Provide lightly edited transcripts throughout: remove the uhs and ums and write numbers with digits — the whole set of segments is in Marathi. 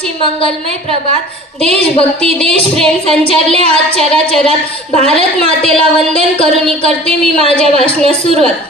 सणाची मंगलमय प्रभात. देशभक्ती देशप्रेम संचारले आज चराचरात. भारत मातेला वंदन करून करते मी माझ्या भाषणास सुरुवात.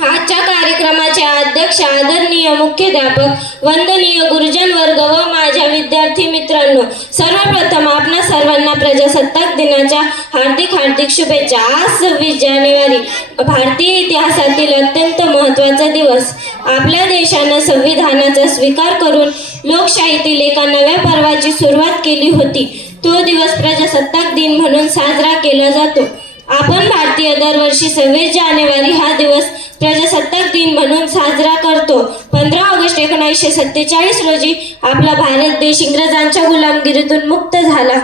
आजच्या कार्यक्रमाचे अध्यक्ष आदरणीय मुख्याध्यापक वंदनीय गुरुजन वर्ग व माझ्या विद्यार्थी मित्रांनो, सर्वप्रथम आपणा सर्वांना प्रजासत्ताक दिनाच्या हार्दिक हार्दिक शुभेच्छा. आज 26 जानेवारी भारतीय इतिहासातील अत्यंत महत्त्वाचा दिवस. आपल्या देशानं संविधानाचा स्वीकार करून लोकशाहीतील एका नव्या पर्वाची सुरुवात केली होती. तो दिवस प्रजासत्ताक दिन म्हणून साजरा केला जातो. आपण भारतीय दरवर्षी 26 जानेवारी हा दिवस प्रजासत्ताक दिन म्हणून साजरा करतो. 15 ऑगस्ट 1947 रोजी आपला भारत देश इंग्रजांच्या गुलामगिरीतून मुक्त झाला.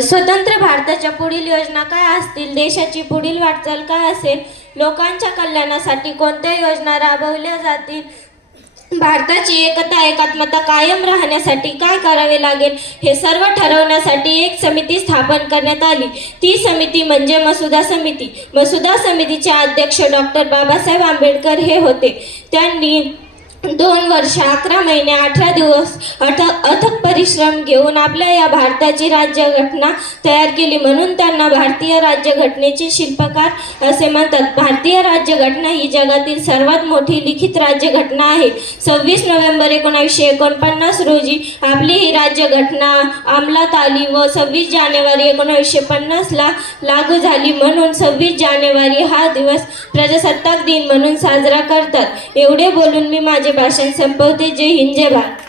स्वतंत्र भारताच्या पुढील योजना काय असतील, देशाची पुढील वाटचाल काय असेल, लोकांच्या कल्याणासाठी कोणत्या योजना राबवल्या जातील, भारताची एकता एकात्मता कायम राहण्यासाठी काय करावे लागेल, हे सर्व ठरवण्यासाठी एक समिती स्थापन करण्यात आली. ती समिती म्हणजे मसुदा समिती. मसुदा समितीचे अध्यक्ष डॉक्टर बाबासाहेब आंबेडकर हे होते. त्यांनी 2 वर्ष 11 महिने 18 दिवस अथक परिश्रम घेऊन आपल्या या भारताची राज्यघटना तयार केली. म्हणून त्यांना भारतीय राज्यघटनेचे शिल्पकार असे म्हणतात. भारतीय राज्यघटना ही जगातील सर्वात मोठी लिखित राज्यघटना आहे. 26 नोव्हेंबर 1949 रोजी आपली ही राज्यघटना अंमलात आली व 26 जानेवारी 1950ला लागू झाली. म्हणून 26 जानेवारी हा दिवस प्रजासत्ताक दिन म्हणून साजरा करतात. एवढे बोलून मी माझे भाषण संपवते. जय हिंद, जय भारत.